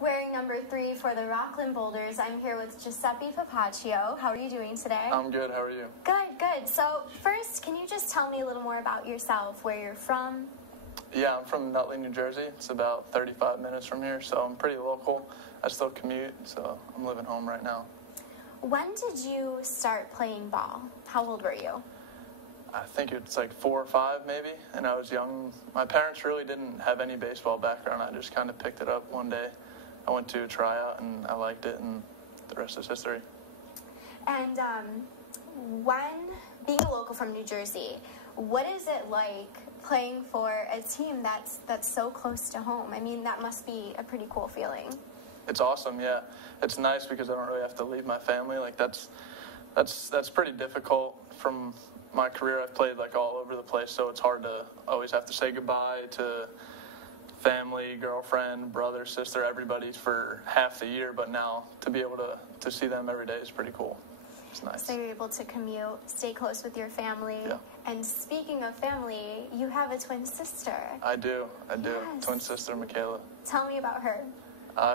Wearing number 3 for the Rockland Boulders, I'm here with Giuseppe Papaccio. How are you doing today? I'm good. How are you? Good, good. So first, can you just tell me a little more about yourself, where you're from? Yeah, I'm from Nutley, New Jersey. It's about 35 minutes from here, so I'm pretty local. I still commute, so I'm living home right now. When did you start playing ball? How old were you? I think it's like 4 or 5 maybe, and I was young. My parents really didn't have any baseball background. I just kind of picked it up one day. I went to a tryout and I liked it, and the rest is history. And when being a local from New Jersey, what is it like playing for a team that's so close to home? I mean, that must be a pretty cool feeling. It's awesome, yeah. It's nice because I don't really have to leave my family. Like that's pretty difficult. From my career, I've played like all over the place, so it's hard to always have to say goodbye to family, girlfriend, brother, sister, everybody for half the year. But now to be able to see them every day is pretty cool. It's nice. So you're able to commute, stay close with your family. Yeah. And speaking of family, you have a twin sister. I do. Yes. Twin sister, Michaela. Tell me about her.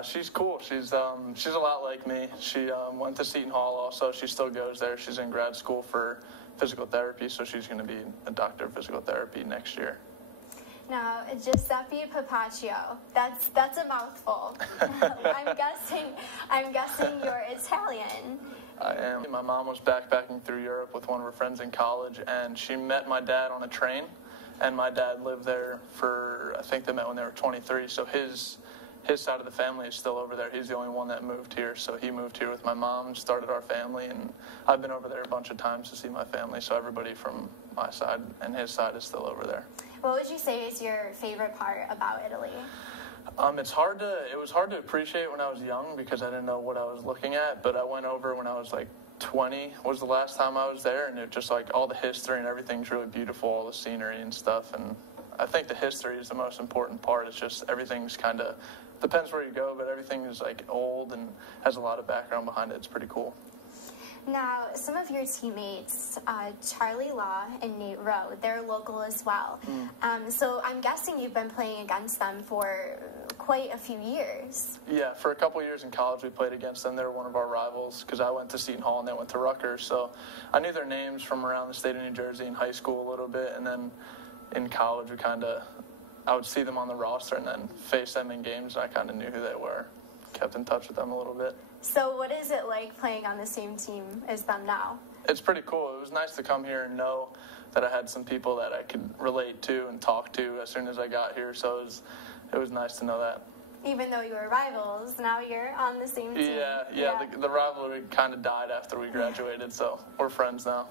She's cool. She's a lot like me. She went to Seton Hall also. She still goes there. She's in grad school for physical therapy, so she's going to be a doctor of physical therapy next year. Now, Giuseppe Papaccio, that's a mouthful. I'm guessing you're Italian. I am. My mom was backpacking through Europe with one of her friends in college, and she met my dad on a train, and my dad lived there for, I think they met when they were 23, so his side of the family is still over there. He's the only one that moved here, so he moved here with my mom and started our family, and I've been over there a bunch of times to see my family, so everybody from my side and his side is still over there. What would you say is your favorite part about Italy? It was hard to appreciate when I was young because I didn't know what I was looking at, but I went over when I was like 20 was the last time I was there, and it just like all the history and everything's really beautiful, all the scenery and stuff, and I think the history is the most important part. It's just everything's kind of, depends where you go, but everything is like old and has a lot of background behind it. It's pretty cool. Now, some of your teammates, Charlie Law and Nate Rowe, they're local as well. So I'm guessing you've been playing against them for quite a few years. Yeah, for a couple years in college we played against them. They were one of our rivals because I went to Seton Hall and they went to Rutgers. So I knew their names from around the state of New Jersey in high school a little bit, and then in college I would see them on the roster and then face them in games, and I kind of knew who they were. Kept in touch with them a little bit. So what is it like playing on the same team as them now? It's pretty cool. It was nice to come here and know that I had some people that I could relate to and talk to as soon as I got here, so it was nice to know that. Even though you were rivals, now you're on the same team. Yeah. The rivalry kind of died after we graduated, so we're friends now.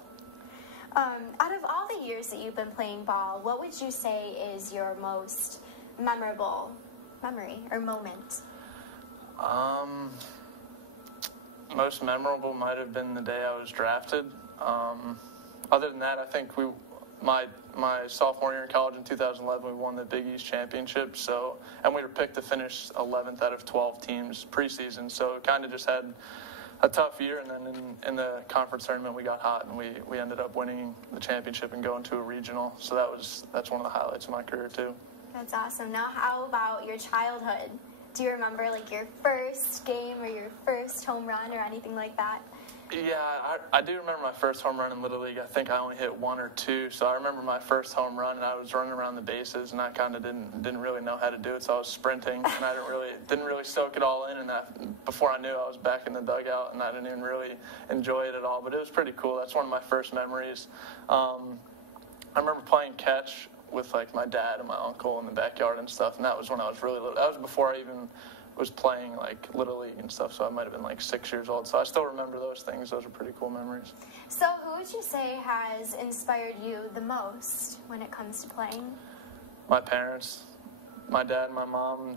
Out of all the years that you've been playing ball, what would you say is your most memorable memory or moment? Most memorable might have been the day I was drafted. Other than that, I think my sophomore year in college in 2011, we won the Big East Championship. And we were picked to finish 11th out of 12 teams preseason. So it kind of just had a tough year, and then in the conference tournament we got hot, and we ended up winning the championship and going to a regional. So that's one of the highlights of my career too. That's awesome. Now, how about your childhood? Do you remember like your first game or your first home run or anything like that? Yeah, I do remember my first home run in Little League. I think I only hit 1 or 2, so I remember my first home run, and I was running around the bases, and I kind of didn't really know how to do it, so I was sprinting, and I didn't really soak it all in, and before I knew I was back in the dugout, and I didn't even really enjoy it at all, but it was pretty cool. That's one of my first memories. I remember playing catch with like my dad and my uncle in the backyard and stuff, and that was when I was really little. That was before I even was playing like Little League and stuff, so I might have been like 6 years old. So I still remember those things. Those are pretty cool memories. So who would you say has inspired you the most when it comes to playing? My parents. My dad and my mom,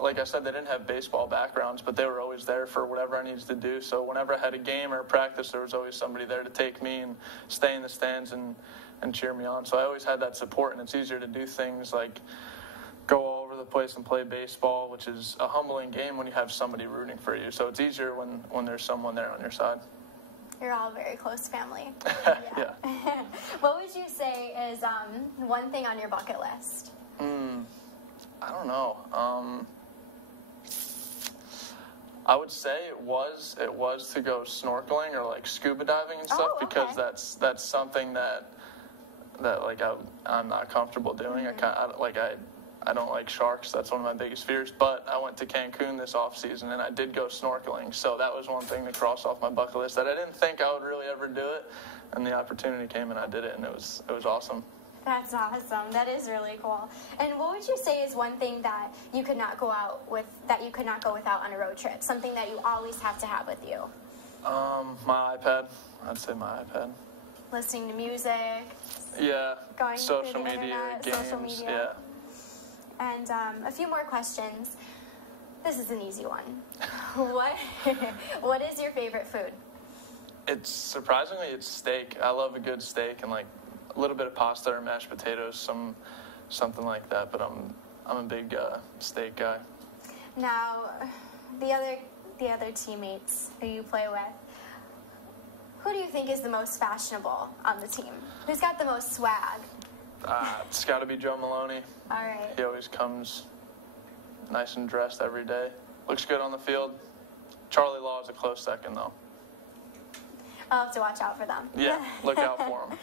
like I said, they didn't have baseball backgrounds, but they were always there for whatever I needed to do. So whenever I had a game or a practice, there was always somebody there to take me and stay in the stands and cheer me on. So I always had that support, and it's easier to do things like go all over the place and play baseball, which is a humbling game when you have somebody rooting for you. So it's easier when there's someone there on your side. You're all very close family. Yeah. What would you say is one thing on your bucket list? I don't know. I would say it was to go snorkeling or like scuba diving and stuff, because that's something that like I'm not comfortable doing. Mm-hmm. I don't like sharks. That's one of my biggest fears. But I went to Cancun this off season and I did go snorkeling. So that was one thing to cross off my bucket list that I didn't think I would really ever do it, and the opportunity came and I did it, and it was awesome. That's awesome. That is really cool. And what would you say is one thing that you could not go without on a road trip? Something that you always have to have with you? My iPad. I'd say my iPad. Listening to music. Yeah. Going social through the media, internet, games. social media. Yeah. And a few more questions. This is an easy one. What is your favorite food? It's steak. I love a good steak and like a little bit of pasta or mashed potatoes, something like that. But I'm a big steak guy. Now, the other teammates who you play with, who do you think is the most fashionable on the team? Who's got the most swag? It's got to be Joe Maloney. All right. He always comes nice and dressed every day. Looks good on the field. Charlie Law is a close second, though. I'll have to watch out for them. Yeah, look out for them.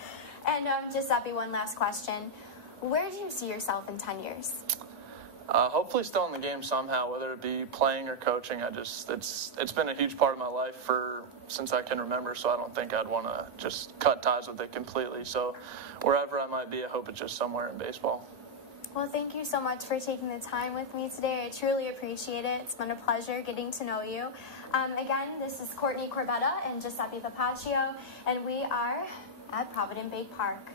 And Giuseppe, one last question. Where do you see yourself in 10 years? Hopefully still in the game somehow, whether it be playing or coaching. It's been a huge part of my life since I can remember, so I don't think I'd want to just cut ties with it completely. So wherever I might be, I hope it's just somewhere in baseball. Well, thank you so much for taking the time with me today. I truly appreciate it. It's been a pleasure getting to know you. Again, this is Courtney Corbetta and Giuseppe Papaccio, and we are at Provident Bake Park.